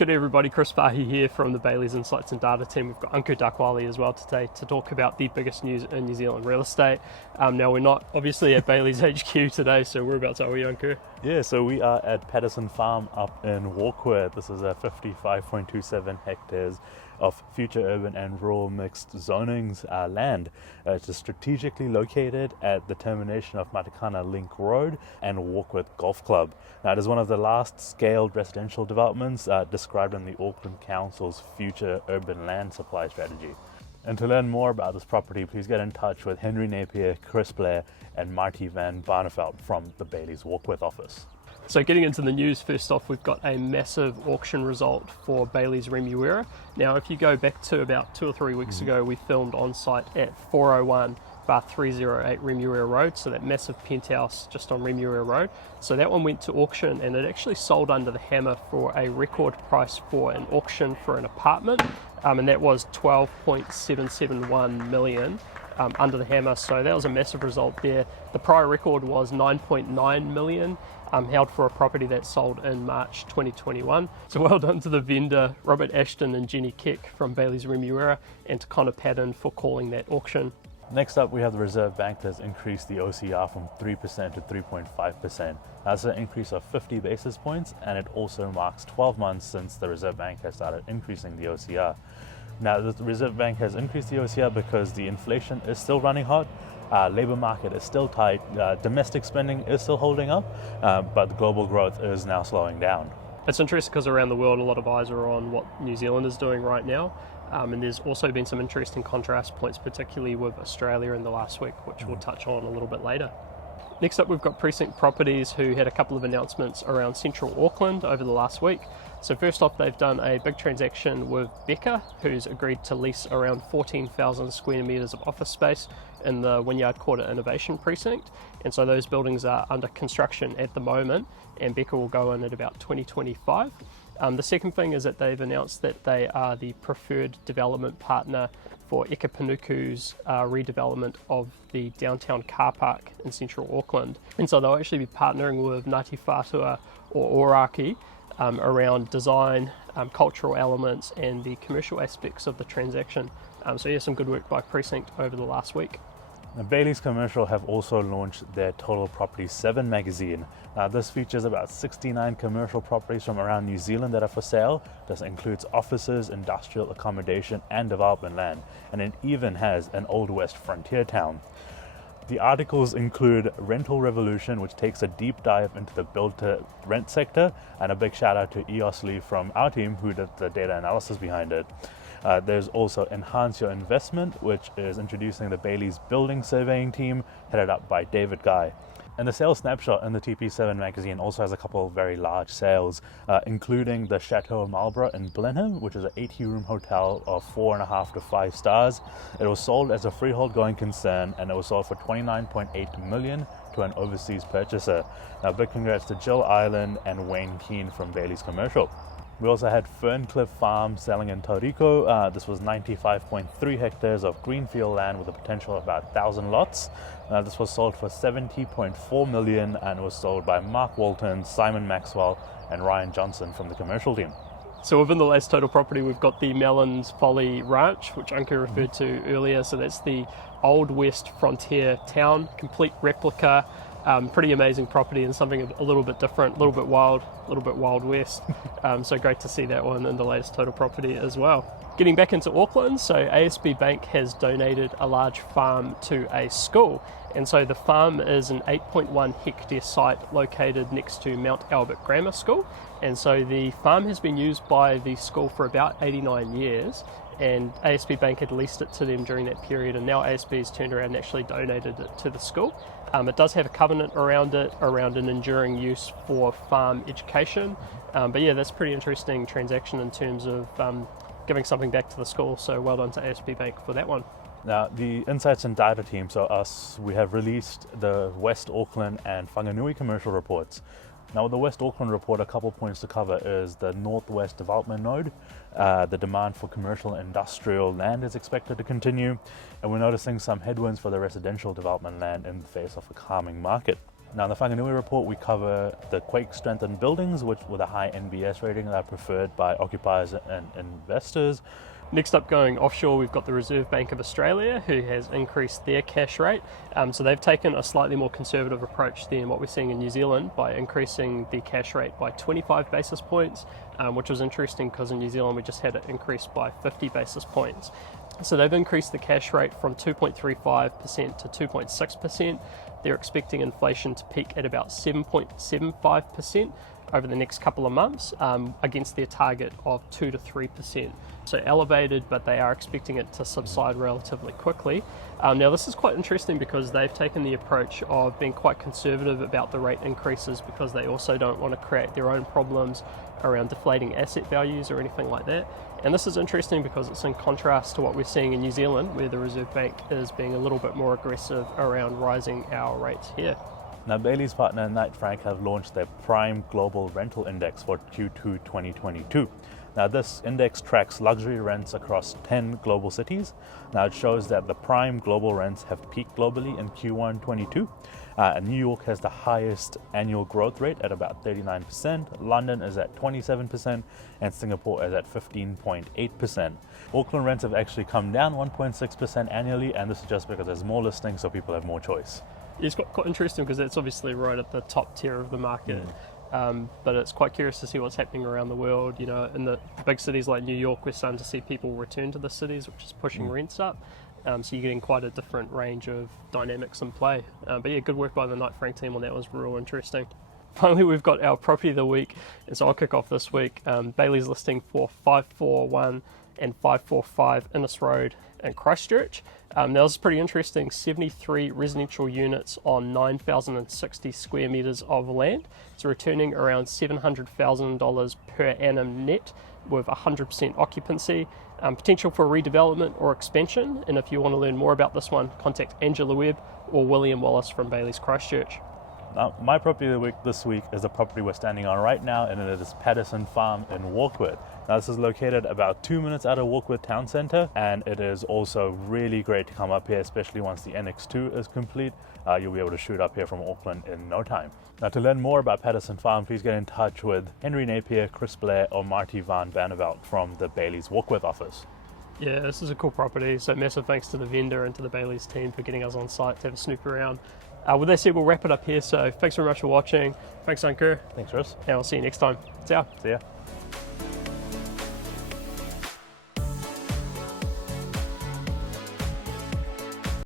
G'day everybody, Chris Farhi here from the Bayleys Insights Data team. We've got Ankur Dakwale as well today to talk about the biggest news in New Zealand real estate. Now we're not obviously at Bayleys HQ today, so whereabouts are we, Ankur? Yeah, so we are at Paddison Farm up in Warkworth. This is a 55.27 hectares of future urban and rural mixed zonings land. It's strategically located at the termination of Matakana Link Road and Warkworth Golf Club. Now, it is one of the last scaled residential developments described in the Auckland Council's future urban land supply strategy. And to learn more about this property, please get in touch with Henry Napier, Chris Blair, and Marty van Barneveld from the Bayleys Warkworth office. So getting into the news, first off, we've got a massive auction result for Bayleys Remuera. Now, if you go back to about 2 or 3 weeks ago, we filmed on site at 401/308 Remuera Road, so that massive penthouse just on Remuera Road. So that one went to auction and it actually sold under the hammer for a record price for an auction for an apartment, and that was 12.771 million. Under the hammer, so that was a massive result there. The prior record was 9.9 million, held for a property that sold in March 2021. So well done to the vendor, Robert Ashton and Jenny Keck from Bayleys Remuera, and to Connor Paddon for calling that auction. Next up, we have the Reserve Bank that's increased the OCR from 3% to 3.5%. That's an increase of 50 basis points, and it also marks 12 months since the Reserve Bank has started increasing the OCR. Now, the Reserve Bank has increased the OCR because the inflation is still running hot, labour market is still tight, domestic spending is still holding up, but the global growth is now slowing down. It's interesting because around the world a lot of eyes are on what New Zealand is doing right now, and there's also been some interesting contrast points, particularly with Australia in the last week, which we'll touch on a little bit later. Next up, we've got Precinct Properties, who had a couple of announcements around central Auckland over the last week. So first off, they've done a big transaction with Becca, who's agreed to lease around 14,000 square metres of office space in the Wynyard Quarter Innovation Precinct. And so those buildings are under construction at the moment, and Becca will go in at about 2025. The second thing is that they've announced that they are the preferred development partner for Ekapanuku's redevelopment of the downtown car park in central Auckland. And so they'll actually be partnering with Ngāti Whātua or Ōrākei around design, cultural elements and the commercial aspects of the transaction. So yeah, some good work by Precinct over the last week. Now, Bayleys Commercial have also launched their Total Property 7 magazine. This features about 69 commercial properties from around New Zealand that are for sale. This includes offices, industrial accommodation and development land, and it even has an Old West frontier town. The articles include Rental Revolution, which takes a deep dive into the build-to-rent sector, and a big shout out to Eos Lee from our team who did the data analysis behind it. There's also Enhance Your Investment, which is introducing the Bayleys Building Surveying team, headed up by David Guy. And the sales snapshot in the TP7 magazine also has a couple of very large sales, including the Chateau Marlborough in Blenheim, which is an 80-room hotel of 4.5 to 5 stars. It was sold as a freehold going concern, and it was sold for 29.8 million to an overseas purchaser. Now, big congrats to Jill Island and Wayne Keane from Bayleys Commercial. We also had Ferncliff Farm selling in Tauriko. This was 95.3 hectares of greenfield land with a potential of about 1,000 lots. This was sold for 70.4 million and was sold by Mark Walton, Simon Maxwell and Ryan Johnson from the commercial team. So within the latest total property, we've got the Mellons Folly Ranch, which Ankur referred to earlier. So that's the Old West frontier town, complete replica. Pretty amazing property and something a little bit different, a little bit wild west. So great to see that one in the latest total property as well. Getting back into Auckland, so ASB Bank has donated a large farm to a school. And so the farm is an 8.1 hectare site located next to Mount Albert Grammar School. And so the farm has been used by the school for about 89 years. And ASB Bank had leased it to them during that period, and now ASB has turned around and actually donated it to the school. It does have a covenant around it, around an enduring use for farm education. But yeah, that's a pretty interesting transaction in terms of giving something back to the school. So well done to ASB Bank for that one. Now, the Insights and Data team, so us, we have released the West Auckland and Whanganui commercial reports. Now, with the West Auckland report, a couple points to cover is the Northwest Development Node. The demand for commercial and industrial land is expected to continue, and we're noticing some headwinds for the residential development land in the face of a calming market. Now, in the Whanganui report, we cover the quake-strengthened buildings, which with a high NBS rating that are preferred by occupiers and investors. Next up, going offshore, we've got the Reserve Bank of Australia, who has increased their cash rate. So they've taken a slightly more conservative approach than what we're seeing in New Zealand by increasing the cash rate by 25 basis points, which was interesting because in New Zealand we just had it increased by 50 basis points. So they've increased the cash rate from 2.35% to 2.6%. They're expecting inflation to peak at about 7.75% over the next couple of months, against their target of 2 to 3%. So elevated, but they are expecting it to subside relatively quickly. Now this is quite interesting because they've taken the approach of being quite conservative about the rate increases because they also don't want to create their own problems around deflating asset values or anything like that. And this is interesting because it's in contrast to what we're seeing in New Zealand, where the Reserve Bank is being a little bit more aggressive around rising our rates here. Now, Bayleys partner Knight Frank have launched their Prime Global Rental Index for Q2 2022. Now, this index tracks luxury rents across 10 global cities. Now, it shows that the prime global rents have peaked globally in Q1 22. New York has the highest annual growth rate at about 39%, London is at 27%, and Singapore is at 15.8%. Auckland rents have actually come down 1.6% annually, and this is just because there's more listings, so people have more choice. It's quite interesting because it's obviously right at the top tier of the market. But it's quite curious to see what's happening around the world. You know, in the big cities like New York, we're starting to see people return to the cities, which is pushing rents up. So you're getting quite a different range of dynamics in play. But yeah, good work by the Knight Frank team on that. Was real interesting. Finally, we've got our property of the week, and so I'll kick off this week. Bayleys listing for 541 and 545 Innes Road in Christchurch. Now this is pretty interesting, 73 residential units on 9,060 square metres of land. It's returning around $700,000 per annum net with 100% occupancy. Potential for redevelopment or expansion, and if you want to learn more about this one, contact Angela Webb or William Wallace from Bayleys Christchurch. Now, my property of the week this week is the property we're standing on right now, and it is Paddison Farm in Warkworth. Now, this is located about 2 minutes out of Warkworth Town Centre, and it is also really great to come up here, especially once the NX2 is complete. You'll be able to shoot up here from Auckland in no time. Now, to learn more about Paddison Farm, please get in touch with Henry Napier, Chris Blair, or Marty van Banneveld from the Bayleys Warkworth office. Yeah, this is a cool property, so massive thanks to the vendor and to the Bayleys team for getting us on site to have a snoop around. With that said, we'll wrap it up here, so thanks very much for watching. Thanks, Ankur. Thanks, Chris. And I'll see you next time. See ya. See ya.